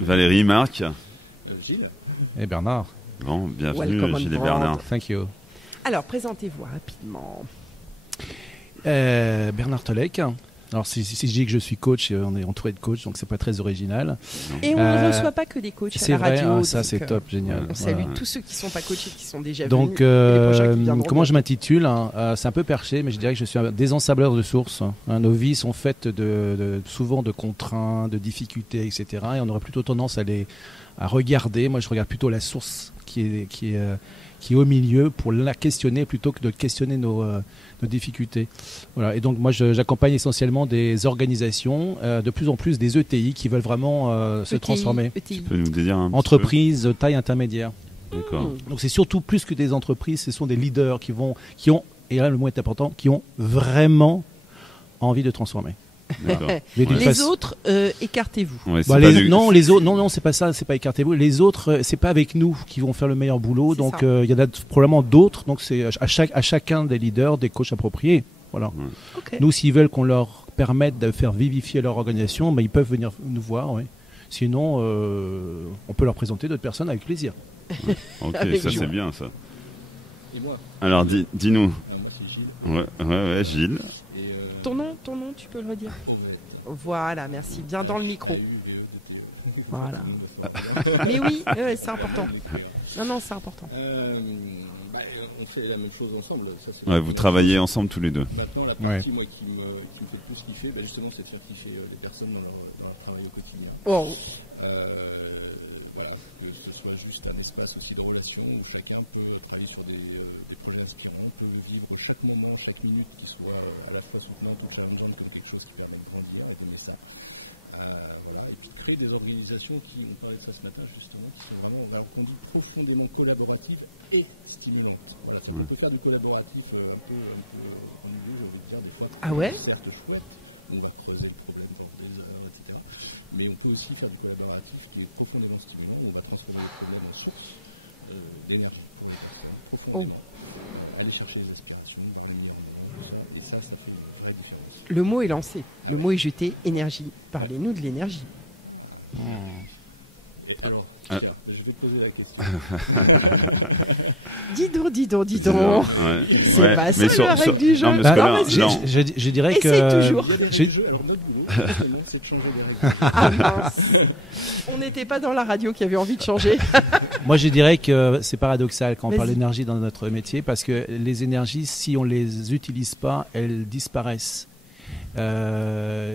Valérie, Marc. Gilles. Et Bernard. Bon, bienvenue Welcome Gilles et on Bernard. board. Thank you. Alors, présentez-vous rapidement. Bernard Tolek. Alors, si je dis que je suis coach, on est entouré de coachs, donc c'est pas très original. Et on ne reçoit pas que des coachs à C'est la vrai, radio. ça donc, c'est top, génial. On salue Voilà. tous ceux qui ne sont pas coachés, qui sont déjà Donc, venus. Et les prochains qui viendront. comment je m'intitule hein, c'est un peu perché, mais je dirais que je suis un désensableur de sources. Hein. Nos vies sont faites souvent de contraintes, de difficultés, etc. Et on aurait plutôt tendance à regarder. Moi, je regarde plutôt la source qui est au milieu pour la questionner plutôt que de questionner nos difficultés. Voilà. Et donc, moi, j'accompagne essentiellement des organisations, de plus en plus des ETI qui veulent vraiment se transformer. ETI. Tu peux nous dire un petit Entreprises, taille intermédiaire. peu D'accord. Donc c'est surtout plus que des entreprises, ce sont des leaders qui ont, et là le mot est important, qui ont vraiment envie de transformer. D'accord. Mais d'une Les façon- autres, écartez-vous. Ouais, c'est Bah, pas les autres, non, c'est pas ça, c'est pas écartez-vous. Les autres, c'est pas avec nous qui vont faire le meilleur boulot. C'est Donc ça. il y en a probablement d'autres. Donc c'est à chacun des leaders, des coachs appropriés. Voilà. Ok. Nous, s'ils veulent qu'on leur permette de faire vivifier leur organisation, bah, ils peuvent venir nous voir. Oui. Sinon, on peut leur présenter d'autres personnes avec plaisir. Ok, Avec ça joie. c'est bien ça. Et moi, Alors dis-nous. moi c'est Gilles. Ouais, Gilles. Et Ton nom, tu peux le redire. Pauvet. Voilà, merci. Bien dans le micro. PUVE. Voilà. Mais oui, c'est important. Non, c'est important. On fait la même chose ensemble. Ça, c'est Ouais, vous travaillez ensemble tous les deux. Maintenant, la partie moi, qui me fait le plus kiffer, justement, c'est de faire kiffer les personnes dans leur travail au quotidien. Oh. Voilà, que ce soit juste un espace aussi de relation où chacun peut travailler sur des projets inspirants, peut vivre chaque moment, chaque minute qui soit à la fois soutenante ou challengeante comme quelque chose qui permet de grandir, on connaît ça. Voilà. Et puis de créer des organisations qui, on parlait de ça ce matin justement, qui sont vraiment, on dit profondément collaboratives et stimulantes. Voilà, on peut faire du collaboratif un peu ennuyeux, j'ai envie de dire des fois. Ah ouais? Certes chouette, on va creuser le problème, on va creuser les erreurs, etc. Mais on peut aussi faire du collaboratif qui est profondément stimulant, où on va transformer les problèmes en source d'énergie. Profondément. Aller chercher les aspirations, et ça fait une vraie différence. Le mot est lancé. Le mot est jeté. Énergie. Parlez-nous de l'énergie. Et alors, tiens, je vais poser la question. Dis donc. Ouais. C'est Ouais. pas Mais ça la règle du jeu. Non, parce que là, vas-y. non. Je dirais que. Essaye toujours. Il y a des j'ai- jeux, alors notre boulot, justement, c'est de changer des règles. Ah mince. On n'était pas dans la radio qui avait envie de changer. Moi, je dirais que c'est paradoxal quand on Vas-y. parle d'énergie dans notre métier, parce que les énergies, si on les utilise pas, elles disparaissent.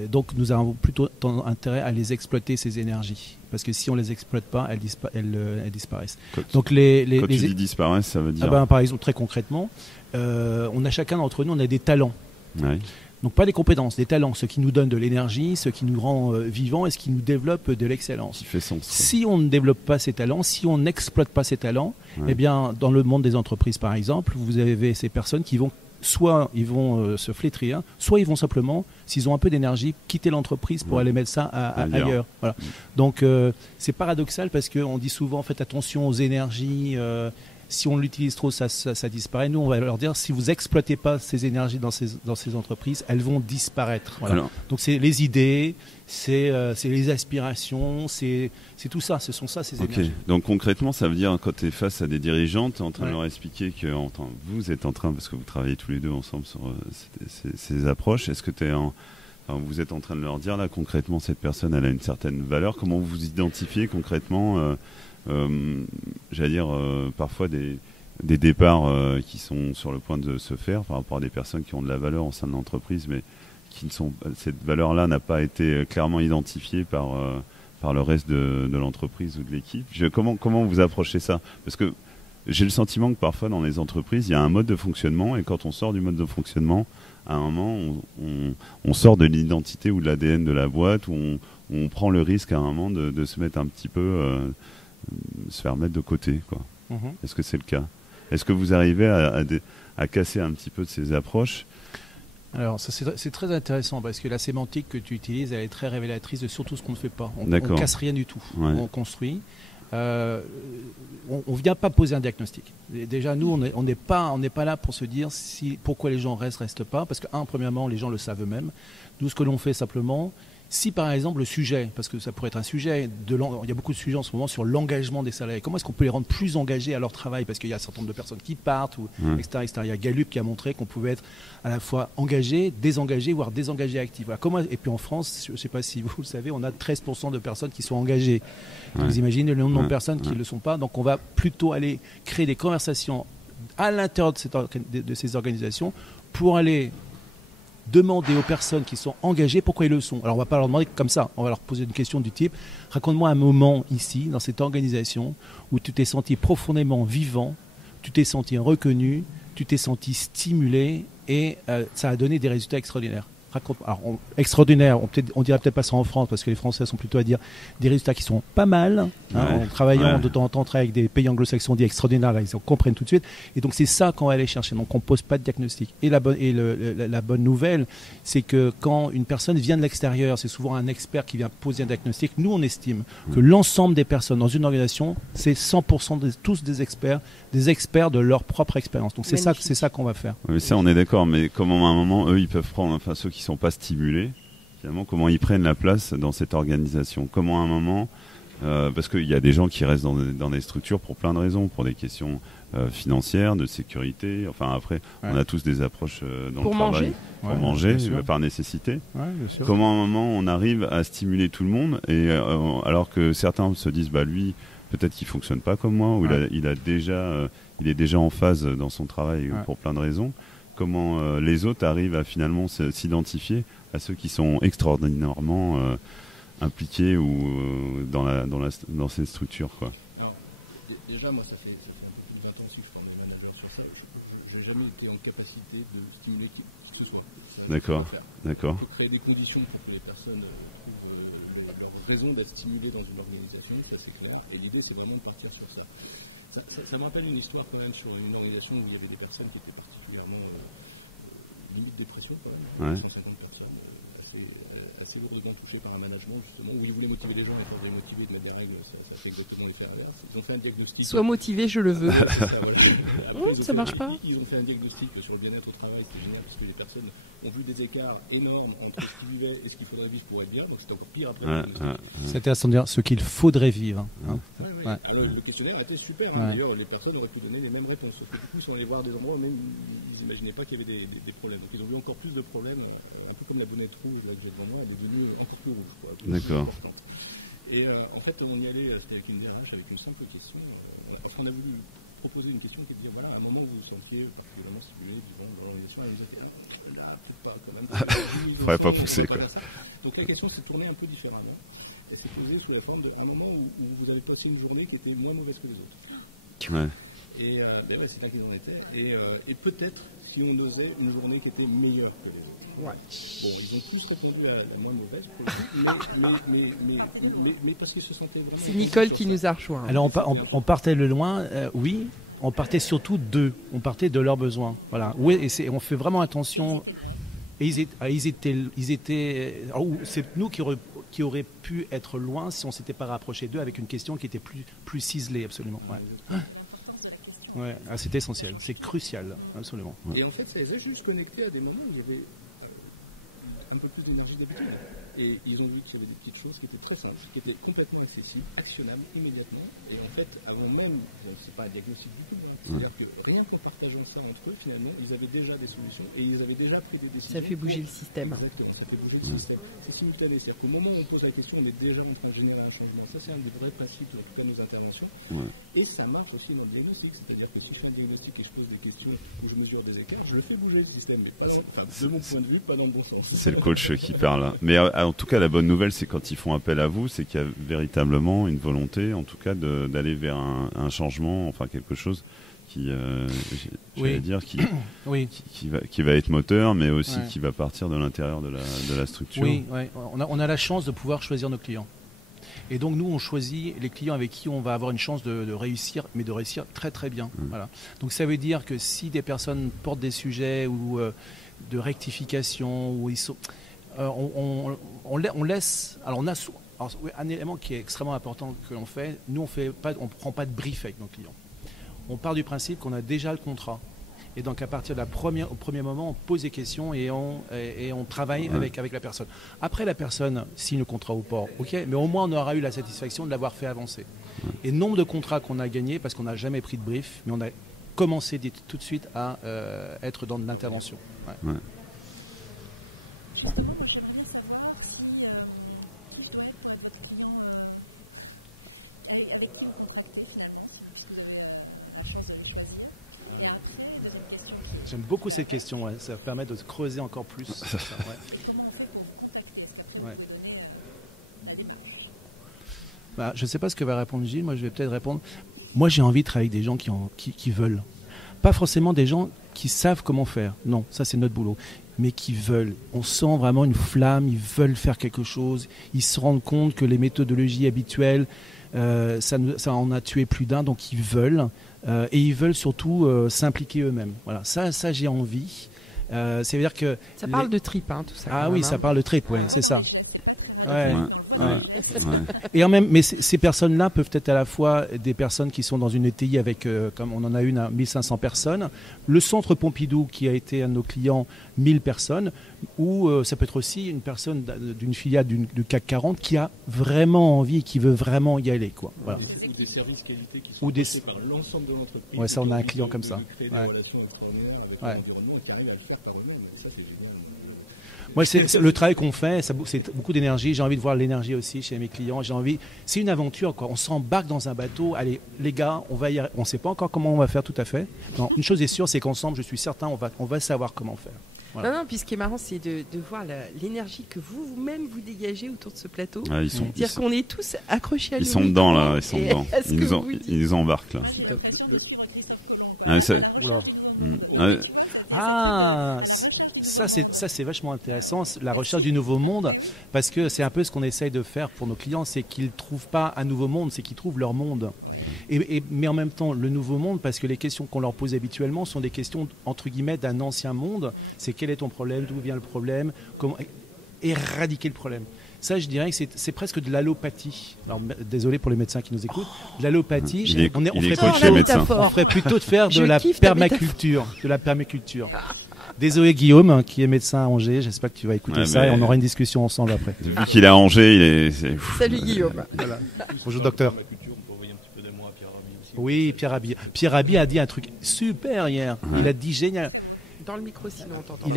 Donc, nous avons plutôt intérêt à les exploiter, ces énergies, parce que si on les exploite pas, elles disparaissent. Quand Donc, tu dis disparaissent, ça veut dire. par exemple, très concrètement, on a chacun d'entre nous, on a des talents. Ouais. Donc pas des compétences, des talents, ce qui nous donne de l'énergie, ce qui nous rend vivants et ce qui nous développe de l'excellence. Qui fait sens. Si on ne développe pas ces talents, si on n'exploite pas ces talents, Ouais. eh bien, dans le monde des entreprises, par exemple, vous avez ces personnes qui vont soit ils vont se flétrir, soit ils vont simplement, s'ils ont un peu d'énergie, quitter l'entreprise pour Ouais. aller mettre ça Ailleurs. ailleurs. Voilà. Donc c'est paradoxal parce qu'on dit souvent faites attention aux énergies. Si on l'utilise trop, ça disparaît. Nous, on va leur dire si vous exploitez pas ces énergies dans ces entreprises, elles vont disparaître. Voilà. Alors, Donc c'est les idées, c'est les aspirations, c'est tout ça. Ce sont ça ces ok. énergies. Donc concrètement, ça veut dire quand tu es face à des dirigeants, tu es en train de Ouais. leur expliquer que vous êtes en train, parce que vous travaillez tous les deux ensemble sur ces approches, est-ce que vous êtes en train de leur dire là concrètement cette personne elle a une certaine valeur, comment vous identifiez concrètement j'allais dire parfois des départs qui sont sur le point de se faire par rapport à des personnes qui ont de la valeur au sein de l'entreprise mais qui ne sont cette valeur-là n'a pas été clairement identifiée par le reste de l'entreprise ou de l'équipe. Comment vous approchez ça? Parce que j'ai le sentiment que parfois dans les entreprises, il y a un mode de fonctionnement et quand on sort du mode de fonctionnement, à un moment, on sort de l'identité ou de l'ADN de la boîte, où on prend le risque à un moment de se mettre un petit peu, se faire mettre de côté, quoi. Est-ce que c'est le cas? Est-ce que vous arrivez à casser un petit peu de ces approches? Alors, ça, c'est très intéressant parce que la sémantique que tu utilises, elle est très révélatrice de surtout ce qu'on ne fait pas. On ne D'accord. casse rien du tout. Ouais. On construit. On ne vient pas poser un diagnostic. Et déjà, nous, on n'est pas là pour se dire pourquoi les gens restent pas. Parce que, premièrement, les gens le savent eux-mêmes. Nous, ce que l'on fait simplement, Si par exemple le sujet, parce que ça pourrait être un sujet, il y a beaucoup de sujets en ce moment sur l'engagement des salariés. Comment est-ce qu'on peut les rendre plus engagés à leur travail? Parce qu'il y a un certain nombre de personnes qui partent, etc., etc. Il y a Gallup qui a montré qu'on pouvait être à la fois engagé, désengagé, voire désengagé actif. Voilà. Et puis en France, je ne sais pas si vous le savez, on a 13% de personnes qui sont engagées. Vous imaginez le nombre de personnes qui ne le sont pas. Donc on va plutôt aller créer des conversations à l'intérieur de ces organisations pour aller demander aux personnes qui sont engagées pourquoi ils le sont. Alors on ne va pas leur demander comme ça, on va leur poser une question du type « Raconte-moi un moment ici, dans cette organisation, où tu t'es senti profondément vivant, tu t'es senti reconnu, tu t'es senti stimulé et ça a donné des résultats extraordinaires. » Alors, extraordinaire, on dirait peut-être pas ça en France parce que les Français sont plutôt à dire des résultats qui sont pas mal. En travaillant de temps en temps avec des pays anglo-saxons, on dit extraordinaire, là, ils comprennent tout de suite. Et donc c'est ça qu'on va aller chercher. Donc on pose pas de diagnostic. Et la bonne nouvelle, c'est que quand une personne vient de l'extérieur, c'est souvent un expert qui vient poser un diagnostic. Nous, on estime que l'ensemble des personnes dans une organisation, c'est 100% tous des experts de leur propre expérience. Donc c'est ça qu'on va faire. Oui, ça on est d'accord. Mais comment à un moment, eux, ils peuvent prendre, enfin ceux qui sont pas stimulés, finalement, comment ils prennent la place dans cette organisation? Comment à un moment, parce qu'il y a des gens qui restent dans des structures pour plein de raisons, pour des questions financières, de sécurité. Enfin après, on a tous des approches dans le travail pour manger, par nécessité. Comment à un moment on arrive à stimuler tout le monde et alors que certains se disent lui peut-être qu'il fonctionne pas comme moi ou il est déjà en phase dans son travail pour plein de raisons. Comment les autres arrivent à finalement s'identifier à ceux qui sont extraordinairement impliqués ou dans ces structures, quoi. Alors, déjà, moi, ça fait un peu plus de 20 ans aussi que je forme des managers sur ça. Je n'ai jamais été en capacité de stimuler qui que ce soit. D'accord. Il faut créer des conditions pour que les personnes trouvent leur raison d'être stimulées dans une organisation, ça c'est clair. Et l'idée, c'est vraiment de partir sur ça. Ça me rappelle une histoire quand même sur une organisation où il y avait des personnes qui étaient particulièrement limite dépression quand même, 150 personnes assez lourdement touchées par un management justement, où ils voulaient motiver les gens, mais quand ils voulaient motiver de mettre des règles, ça fait exactement l'effet inverse. Ils ont fait un diagnostic. Sois motivé, je le veux. Ça marche pas. Ils ont fait un diagnostic sur le bien-être au travail, c'était génial parce que les personnes ont vu des écarts énormes entre ce qu'ils vivaient et ce qu'il faudrait vivre pour être bien, donc c'était encore pire après. C'était à dire ce qu'il faudrait vivre. Alors, le questionnaire était super, d'ailleurs les personnes auraient pu donner les mêmes réponses, sauf que du coup, sans aller voir des endroits où même ils n'imaginaient pas qu'il y avait des problèmes. Donc ils ont vu encore plus de problèmes, un peu comme la bonnette rouge là, que j'ai devant moi, elle est devenue encore plus rouge. D'accord. Et en fait, on y allait, c'était avec une DRH, avec une simple question. Parce qu'on a voulu proposer une question qui est de dire, voilà, à un moment où vous vous sentiez particulièrement stimulé dans l'organisation, elle nous a dit, là, pas quand même. Il ne faudrait pas pousser, quoi. Donc la question s'est tournée un peu différemment. Et s'est posée sous la forme d'un moment où vous avez passé une journée qui était moins mauvaise que les autres. Et c'est là qu'ils en étaient. Et peut-être, si on osait, une journée qui était meilleure que les autres. Ils ont tous répondu à la moins mauvaise, mais parce qu'ils se sentaient vraiment... C'est Nicole qui nous a rejoint. Alors on partait de loin, oui, on partait surtout d'eux, on partait de leurs besoins. Voilà. Oui, et on fait vraiment attention. Et c'est nous qui aurions pu être loin si on ne s'était pas rapproché d'eux avec une question qui était plus ciselée, absolument. C'est essentiel, c'est crucial, absolument. Et en fait, ça les a juste connectés à des moments où il y avait un peu plus d'énergie d'habitude. Et ils ont vu qu'il y avait des petites choses qui étaient très simples, qui étaient complètement accessibles, actionnables immédiatement. Et en fait, avant même, c'est pas un diagnostic du tout, c'est-à-dire que rien qu'en partageant ça entre eux, finalement, ils avaient déjà des solutions et ils avaient déjà pris des décisions. Ça fait bouger le système. Exactement, ça fait bouger le système. C'est simultané, c'est-à-dire qu'au moment où on pose la question, on est déjà en train de générer un changement. Ça, c'est un des vrais principes de toutes nos interventions. Et ça marche aussi dans le diagnostic, c'est-à-dire que si je fais un diagnostic et je pose des questions où je mesure des écarts, je le fais bouger le système, mais pas de mon point de vue, pas dans le bon sens. C'est le coach qui parle. Mais en tout cas, la bonne nouvelle, c'est quand ils font appel à vous, c'est qu'il y a véritablement une volonté, en tout cas, d'aller vers un changement, enfin quelque chose qui, j'allais dire, qui va être moteur, mais aussi qui va partir de l'intérieur de la structure. Oui, on a la chance de pouvoir choisir nos clients. Et donc nous, on choisit les clients avec qui on va avoir une chance de réussir, mais de réussir très très bien. Voilà. Donc ça veut dire que si des personnes portent des sujets ou de rectification, où ils sont, on laisse. Alors un élément qui est extrêmement important que l'on fait, nous on prend pas de brief avec nos clients. On part du principe qu'on a déjà le contrat. Et donc à partir au premier moment, on pose des questions et on travaille avec la personne. Après la personne signe le contrat ou pas, ok, mais au moins on aura eu la satisfaction de l'avoir fait avancer. Et nombre de contrats qu'on a gagnés parce qu'on n'a jamais pris de brief, mais on a commencé tout de suite à être dans de l'intervention. Ouais. J'aime beaucoup cette question, ouais. Ça permet de creuser encore plus. Ouais. Bah, je ne sais pas ce que va répondre Gilles, moi je vais peut-être répondre. Moi j'ai envie de travailler avec des gens qui veulent. Pas forcément des gens qui savent comment faire, non, ça c'est notre boulot, mais qui veulent. On sent vraiment une flamme, ils veulent faire quelque chose, ils se rendent compte que les méthodologies habituelles, ça en a tué plus d'un, donc ils veulent. Et ils veulent surtout s'impliquer eux-mêmes. Voilà, ça j'ai envie. C'est-à-dire que ça parle de trip, hein, tout ça. Ah oui, ça parle de trip, ouais, c'est ça. Ouais. Ouais. Et mais ces personnes-là peuvent être à la fois des personnes qui sont dans une ETI avec, comme on en a une à 1500 personnes, le centre Pompidou qui a été un de nos clients, 1000 personnes, ou ça peut être aussi une personne d'une filiale du CAC 40 qui a vraiment envie et qui veut vraiment y aller, quoi. Voilà. Ou des services qualité qui sont passés par l'ensemble de l'entreprise. Ouais, ça on a un client comme ça. Créer des relations extraordinaires avec l'environnement et qui arrivent à le faire par eux-mêmes. Ça c'est génial. Moi, c'est le travail qu'on fait, c'est beaucoup d'énergie. J'ai envie de voir l'énergie aussi chez mes clients. C'est une aventure, quoi. On s'embarque dans un bateau. Allez, les gars, on ne sait pas encore comment on va faire tout à fait. Non, une chose est sûre, c'est qu'ensemble, je suis certain, on va savoir comment faire. Voilà. Non, puis ce qui est marrant, c'est de voir l'énergie que vous-même vous dégagez autour de ce plateau. Ah, c'est-à-dire qu'on est tous accrochés à Ils sont dedans, là. Ils sont dedans. Ils nous embarquent, là. Ça c'est vachement intéressant, la recherche du nouveau monde, parce que c'est un peu ce qu'on essaye de faire pour nos clients, c'est qu'ils ne trouvent pas un nouveau monde, c'est qu'ils trouvent leur monde. Mais en même temps, le nouveau monde, parce que les questions qu'on leur pose habituellement sont des questions, entre guillemets, d'un ancien monde. C'est quel est ton problème, d'où vient le problème, comment éradiquer le problème. Ça, je dirais que c'est presque de l'allopathie. Alors, désolé pour les médecins qui nous écoutent. De l'allopathie, on ferait plutôt de faire de la permaculture. Désolé Guillaume, qui est médecin à Angers, j'espère que tu vas écouter ça et on aura une discussion ensemble après. Vu qu'il est à Angers, Salut Guillaume. Voilà. Bonjour docteur. Oui, Pierre Rabhi. Pierre Rabhi a dit un truc super hier. Ouais. Il a dit génial. Dans le micro, sinon on t'entend.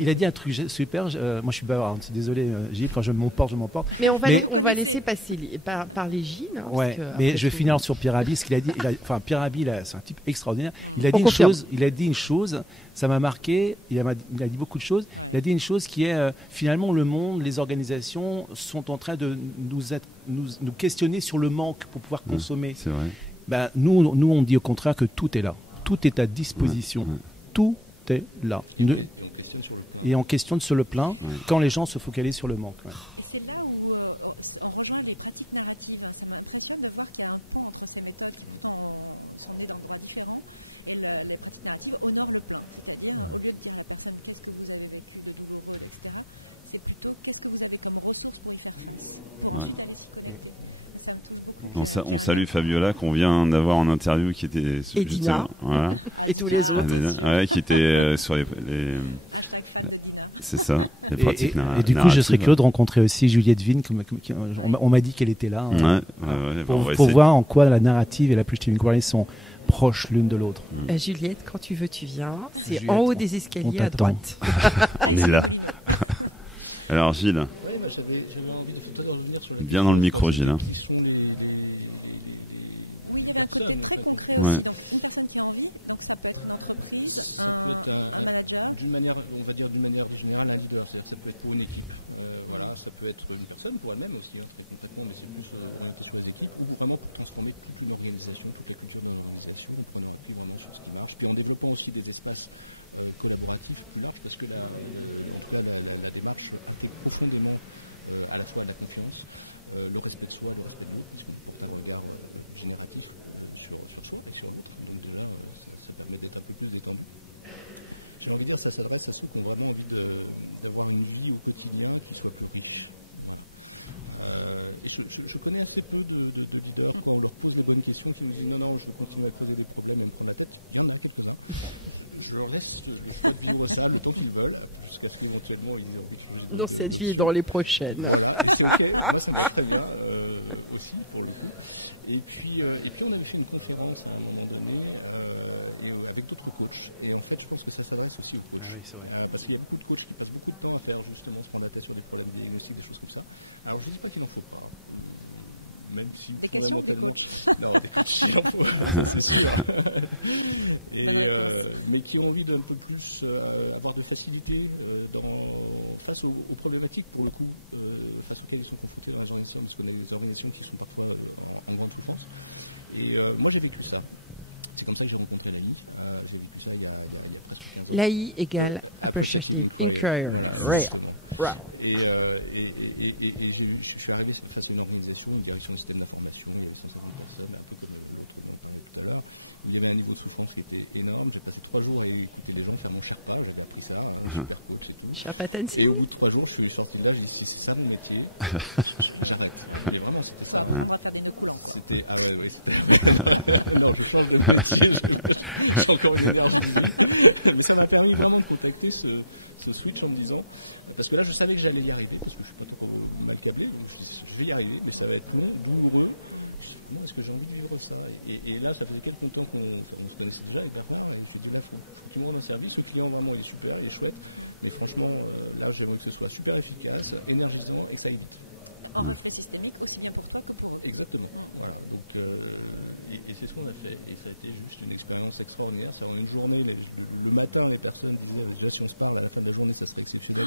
Il a dit un truc super. Moi, je suis bavard. Hein, désolé, Gilles. Quand je m'emporte, je m'emporte. Mais on va laisser passer parler Gilles. Hein, ouais. Mais je vais finir sur Pierre Rabhi. Ce qu'il a dit. Pierre Rabhi, c'est un type extraordinaire. Il a dit une chose. Ça m'a marqué. Il a dit beaucoup de choses. Il a dit une chose qui est finalement le monde, les organisations sont en train de nous questionner sur le manque pour pouvoir consommer. C'est vrai. Ben, nous, on dit au contraire que tout est là. Tout est à disposition. Tout est là. Et on questionne sur le plein quand les gens se focalisent sur le manque. Ouais. On salue Fabiola qu'on vient d'avoir en interview qui était et Dina voilà. Et tous les autres qui étaient sur les c'est ça, les pratiques et du coup je serais curieux de rencontrer aussi Juliette Vigne on m'a dit qu'elle était là pour voir en quoi la narrative et la Plutchtive Inquiry sont proches l'une de l'autre. Juliette, quand tu veux tu viens, c'est Juliette, en haut des escaliers à droite. On est là. Alors Gilles, bien dans le micro Gilles. Hein. Ouais. D'une manière générale, un leader, ça peut être une équipe, voilà, ça peut être une personne pour elle-même aussi, très concrètement, mais c'est une orientation aux équipes, ou vraiment pour transformer toute une organisation, toute la culture d'une organisation, pour qu'on appuie vraiment sur ce qui marche, puis en développant aussi des espaces collaboratifs qui marchent, parce que la démarche se plutôt profondément à la fois la confiance, le respect de soi, le respect de l'autre, un regard génératif sur soi, parce que ça permet d'être un peu plus détendu. J'ai envie de dire, ça s'adresse à ceux qui ont vraiment envie d'avoir une vie au quotidien qui soit plus riche. Je connais assez peu de leaders, quand on leur pose de bonnes questions, qui me disent non, je vais continuer à poser des problèmes et me prendre la tête. Il y en a quelques-uns. je leur laisse le choix de vivre ça le temps qu'ils veulent, jusqu'à ce qu'éventuellement ils aient envie de Dans cette vie et dans les prochaines. Voilà, c'est ok, moi ça me va très bien aussi pour le coup. Et puis on avait fait une conférence à un moment donné avec d'autres coachs. Et en fait, je pense que ça s'adresse aussi aux coachs. Ah oui, c'est vrai. Parce qu'il y a beaucoup de coachs qui passent beaucoup de temps à faire justement ce qu'on appelle sur des problèmes diagnostiques, des choses comme ça. Alors je ne dis pas qu'il n'en faut pas. Même si fondamentalement, non, des coachs il en faut, c'est sûr. Mais qui ont envie d'un peu plus avoir de facilité face aux problématiques, pour le coup, face auxquelles ils sont confrontés dans les organisations, parce qu'on a des organisations qui sont parfois en grande souffrance. Et moi j'ai vécu ça. C'est comme ça que j'ai rencontré l'AI. J'ai vécu ça il y a presque 15 ans. L'AI égale Appreciative Inquiry. Et je suis arrivé face à une organisation, une direction du système d'information, il y avait 150 personnes, un peu comme tout à l'heure. Il y avait un niveau de souffrance qui était énorme. J'ai passé 3 jours à écouter des gens qui avaient mon Sherpa, j'adore tout ça, super coach et tout. Sherpa Et Tenzing. au bout de 3 jours, je suis sorti de là, j'ai dit c'est ça mon métier, j'arrête. Mais vraiment, c'était ça. C'était. Ah ouais, c'était. Non, je change de métier, j'ai encore une énergie. Mais ça m'a permis vraiment de contacter ce switch en me disant. Parce que là, je savais que j'allais y arriver, parce que je suis pas trop mal câblé. Je vais y arriver, mais ça va être long, douloureux. Non, est-ce que j'ai envie de vivre ça? Et là, ça faisait quelques temps qu'on se connaissait déjà, et bien voilà, je dis là, il faut tout le monde rende service. Le client, vraiment, il est super, il est chouette. Mais franchement, là, j'aimerais que ce soit super efficace, énergisant et que ça aille vite. Exactement. Voilà. Donc, et c'est ce qu'on a fait. Et ça a été juste une expérience extraordinaire. C'est en une journée, le matin, les personnes disaient déjà si on se parle à la fin de la journée, ça serait exceptionnel.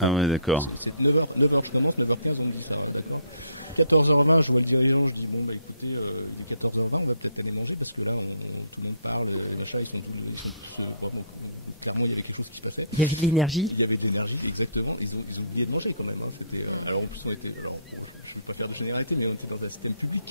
Ah ouais, d'accord. C'est 9h, je me 9h15, on me dit ça. D'accord. 14h20, je vois le dirigeant, je dis bon, bah écoutez, les 14h20, on va peut-être aller manger parce que là, tout le monde parle, les machins, ils sont tous clairement, il y avait quelque chose qui se passait. Il y avait de l'énergie. Il y avait de l'énergie, exactement. Ils ont oublié de manger quand même. Hein. Alors en plus, on était. Alors, je ne vais pas faire de généralité, mais on était dans un système public.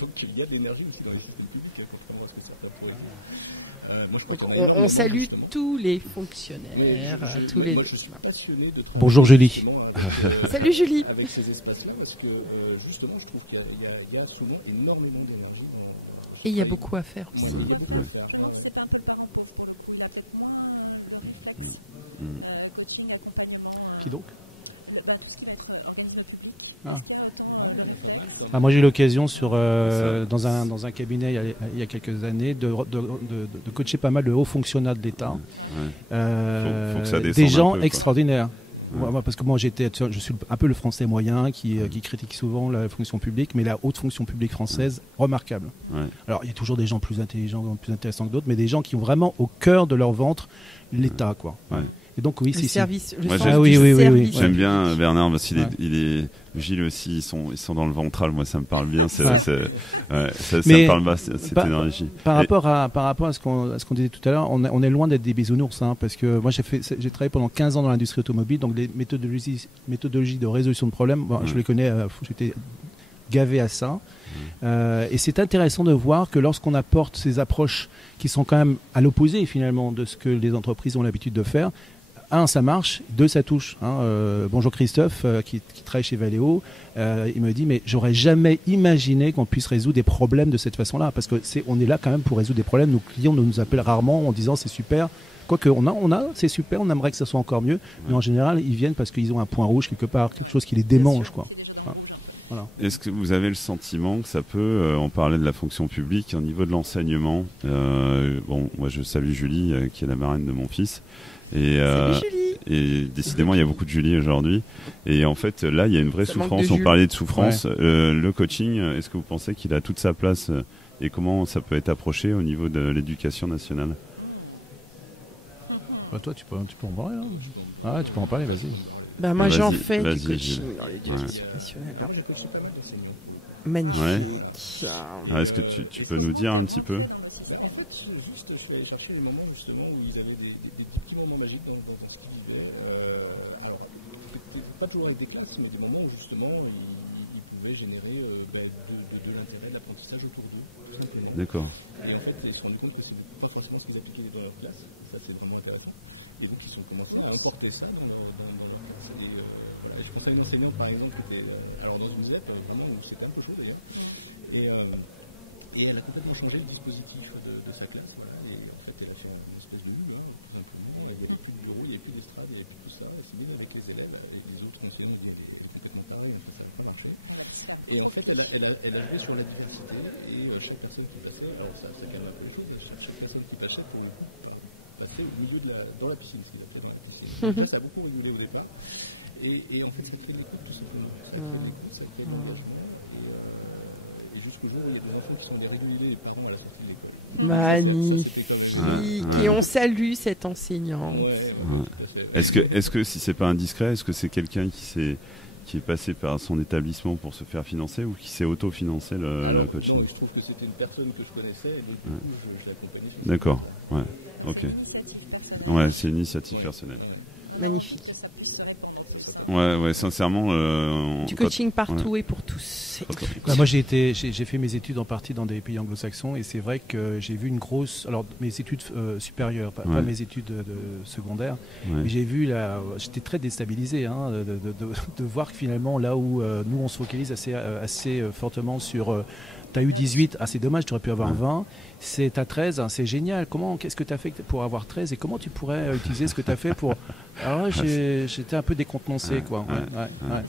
Donc il y a de l'énergie aussi dans les systèmes publics, contrairement à ce que certains pourraient dire. On salue tous les fonctionnaires, tous les. Moi, je suis passionné de travailler. Bonjour Julie. Salut Julie. Avec ces espaces-là, parce que justement, je trouve qu'il y a souvent énormément d'énergie. Et il y a beaucoup à faire aussi. Il y a beaucoup à faire. Qui donc? Moi j'ai eu l'occasion dans un cabinet il y a quelques années de coacher pas mal de hauts fonctionnaires de l'État. Faut que ça descende des gens un peu, extraordinaires. Ouais, parce que moi je suis un peu le français moyen qui critique souvent la fonction publique, mais la haute fonction publique française, remarquable. Ouais. Alors il y a toujours des gens plus intelligents, plus intéressants que d'autres, mais des gens qui ont vraiment au cœur de leur ventre l'État, quoi. Ouais. Et donc oui, le service, le Moi, sens j'aime- du oui. service. J'aime bien Bernard parce qu'il Ouais. il est Gilles aussi, ils sont dans le ventral. Moi, ça me parle bien. Ça Ouais. me parle pas cette Par- énergie. Par Et- rapport à ce qu'on disait tout à l'heure, on est loin d'être des bisounours, hein, parce que moi j'ai travaillé pendant 15 ans dans l'industrie automobile, donc les méthodologies de résolution de problèmes, je les connais, j'étais gavé à ça. Et c'est intéressant de voir que lorsqu'on apporte ces approches qui sont quand même à l'opposé finalement de ce que les entreprises ont l'habitude de faire, un, ça marche, deux, ça touche. Bonjour Christophe, qui travaille chez Valeo, il me dit, mais j'aurais jamais imaginé qu'on puisse résoudre des problèmes de cette façon-là, parce que on est là quand même pour résoudre des problèmes. Nos clients nous appellent rarement en disant c'est super. Quoique c'est super, on aimerait que ça soit encore mieux, mais en général, ils viennent parce qu'ils ont un point rouge quelque part, quelque chose qui les démange, quoi. Voilà. Est-ce que vous avez le sentiment que ça peut, on parlait de la fonction publique, au niveau de l'enseignement, moi je salue Julie, qui est la marraine de mon fils, Salut Julie. et décidément il y a beaucoup de Julie aujourd'hui, et en fait là il y a une vraie Ça manque souffrance, de on Jules. parlait de souffrance, le coaching, est-ce que vous pensez qu'il a toute sa place, et comment ça peut être approché au niveau de l'éducation nationale? Toi, tu peux en parler, là. Ah ouais, tu peux en parler, vas-y. Bah, moi Vas-y, j'en fais du vas-y, coaching Gilles. dans l'éducation nationale. Moi, j'ai coaché pas mal d'enseignants. Magnifique. Est-ce que tu peux nous dire un petit peu? C'est ça. En fait, je suis allé chercher les moments justement où ils avaient des petits moments magiques dans ce qu'ils vivaient. Alors, pas toujours avec des classes, mais des moments où justement ils pouvaient générer de l'intérêt, de l'apprentissage autour d'eux. D'accord. Et en fait, ils se rendent compte que c'est pas forcément ce qu'ils appliquaient dans leur classe. Ça, c'est vraiment intéressant. Et donc, ils ont commencé à importer ça. Je pensais à une enseignante, par exemple, qui était dans une ZEP, où c'était un peu chaud d'ailleurs. Et Et elle a complètement changé le dispositif de sa classe. Voilà. Et en fait, elle a fait une espèce de moule, hein, tout simplement. Il n'y avait plus de bureau, il n'y avait plus d'estrade, il n'y avait plus de tout ça. Elle s'est mise avec les élèves, avec les autres enseignants, elle dit complètement pareil, ça n'a pas marché. Et en fait, elle a joué sur la diversité, et chaque personne qui passait, alors ça calme un peu les choses, chaque personne qui passait, pour le coup, passait au milieu dans la piscine, c'est-à-dire dans la piscine. Donc ça a beaucoup rigolé au départ. Et en fait, ça crée de l'écoute, tout simplement. Ça crée de l'écoute, ça crée de l'engagement. Et jusqu'au jour où il y a des enfants qui sont réguliers, les parents à la sortie de l'école. Magnifique. Et on salue cet enseignant. Est-ce que si c'est pas indiscret, est-ce que c'est quelqu'un qui est passé par son établissement pour se faire financer ou qui s'est auto-financé le coaching? Non, je trouve que c'était une personne que je connaissais et du coup je l'accompagnais. D'accord, ouais, ok. Ouais, c'est une initiative personnelle. Magnifique. Ouais, sincèrement. Du coaching partout et pour tous. Bah, moi j'ai fait mes études en partie dans des pays anglo-saxons et c'est vrai que j'ai vu une grosse, alors mes études supérieures, pas mes études de secondaires, mais j'ai vu j'étais très déstabilisé hein, de voir que finalement là où nous on se focalise assez fortement sur t'as eu 18, c'est dommage, tu aurais pu avoir 20. T'as 13, c'est génial. Qu'est-ce que tu as fait pour avoir 13 et comment tu pourrais utiliser ce que tu as fait pour. Alors là, j'étais un peu décontenancé, quoi. Ouais.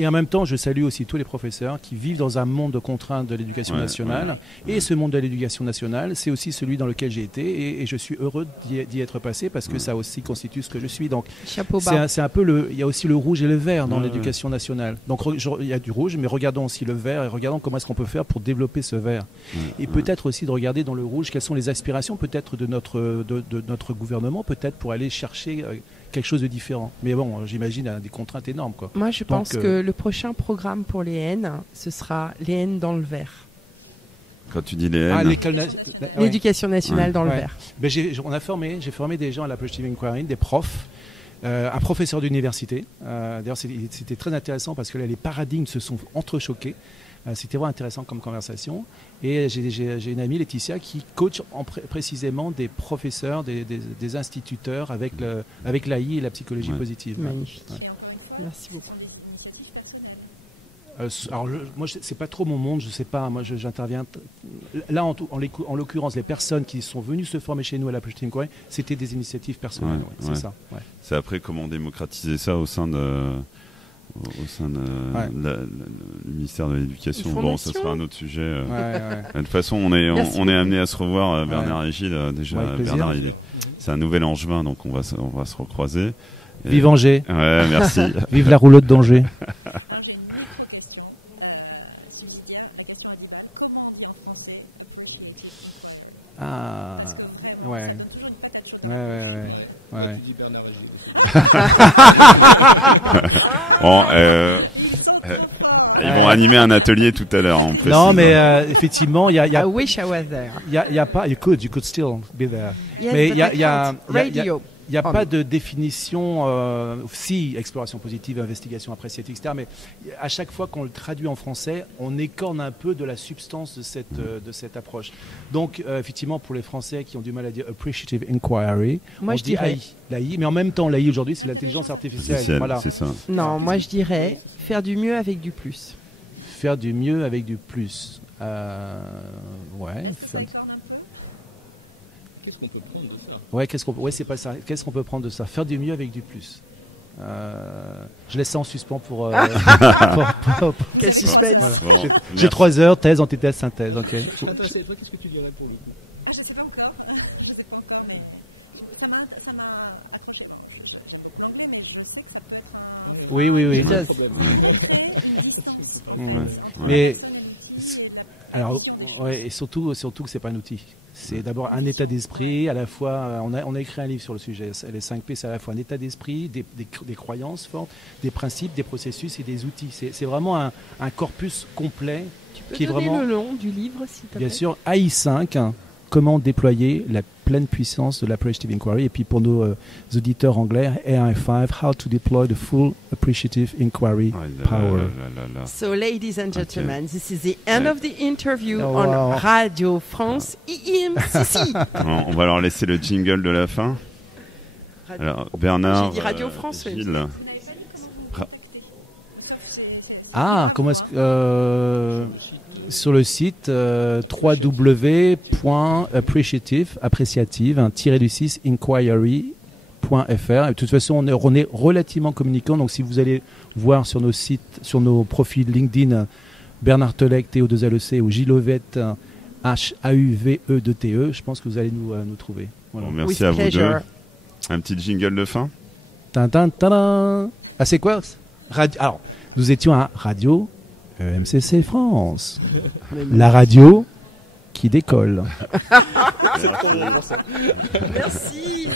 Et en même temps, je salue aussi tous les professeurs qui vivent dans un monde de contraintes de l'éducation nationale. Et ce monde de l'éducation nationale, c'est aussi celui dans lequel j'ai été. Et je suis heureux d'y être passé parce que ça aussi constitue ce que je suis. Donc, chapeau bas. C'est un peu il y a aussi le rouge et le vert dans l'éducation nationale. Donc, il y a du rouge, mais regardons aussi le vert et regardons comment est-ce qu'on peut faire pour développer ce vert. Et peut-être aussi de regarder dans le rouge quelles sont les aspirations peut-être de notre gouvernement, peut-être pour aller chercher quelque chose de différent. Mais bon, j'imagine des contraintes énormes, quoi. Moi, je pense que le prochain programme pour les N, ce sera les N dans le vert. Quand tu dis les N, l'éducation nationale dans le vert. Ben, j'ai formé des gens à l'Approach Inquiry, des profs, un professeur d'université. D'ailleurs, c'était très intéressant parce que là, les paradigmes se sont entrechoqués. C'était vraiment intéressant comme conversation. Et j'ai une amie, Laetitia, qui coach précisément des professeurs, des instituteurs avec l'AI et la psychologie positive. Magnifique. Ouais. Merci beaucoup. Alors, moi, c'est pas trop mon monde, je sais pas. Moi, j'interviens. Là, en l'occurrence, les personnes qui sont venues se former chez nous à la Approach Inquiry, c'était des initiatives personnelles. C'est ça. Ouais. C'est après comment démocratiser ça au sein du ministère de l'Éducation. Bon, ça sera un autre sujet. De toute façon, on est amené à se revoir, Bernard et Gilles. Déjà, Bernard, c'est un nouvel Angevin, donc on va se recroiser. Vive Angers. Ouais, merci. Vive la roulotte d'Angers. Ouais. Bon, ils vont animer un atelier tout à l'heure. Non, mais effectivement, il y a. I wish I was there. Il y a pas. You could still be there. Yes, mais il n'y a pas de définition, si exploration positive, investigation appréciative, etc. Mais à chaque fois qu'on le traduit en français, on écorne un peu de la substance de cette approche. Donc, effectivement, pour les Français qui ont du mal à dire appreciative inquiry, moi, je dirais l'AI, mais en même temps, l'AI aujourd'hui, c'est l'intelligence artificielle. Voilà. C'est ça. Non, moi, je dirais faire du mieux avec du plus. Faire du mieux avec du plus. Qu'est-ce qu'on peut prendre de ça? C'est pas ça. Qu'est-ce qu'on peut prendre de ça? Faire du mieux avec du plus. Je laisse ça en suspens pour. Quel suspense! Voilà. Bon, j'ai 3 heures, thèse, antithèse, synthèse. Ok. Toi, qu'est-ce que tu dirais pour le coup? Je sais pas encore, mais ça m'a accroché. J'ai l'anglais, mais je sais que ça peut être un. Oui. Mais alors, et surtout que c'est pas un outil. C'est d'abord un état d'esprit, à la fois, on a écrit un livre sur le sujet, les 5 P, c'est à la fois un état d'esprit, des croyances fortes, des principes, des processus et des outils. C'est vraiment un corpus complet. Tu peux qui donner est vraiment, le nom du livre, s'il te plaît? Bien sûr, AI5, comment déployer la pleine puissance de l'Appreciative Inquiry. Et puis pour nos auditeurs anglais, AI5, How to Deploy the Full Appreciative Inquiry Power. So, ladies and gentlemen, this is the end of the interview on Radio France IMCC. On va leur laisser le jingle de la fin. Alors, Bernard, j'ai dit Radio France, Gilles. Ah, comment est-ce que... sur le site www.appreciative-inquiry.fr. Et de toute façon, on est relativement communicant. Donc, si vous allez voir sur nos sites, sur nos profils LinkedIn, Bernard Telec, Théo2LEC ou Gilovette, HAUVE2TE, je pense que vous allez nous trouver. Voilà. Bon, merci à vous deux. Un petit jingle de fin. Ah, c'est quoi Alors, nous étions à Radio MCC France, la radio qui décolle. Merci.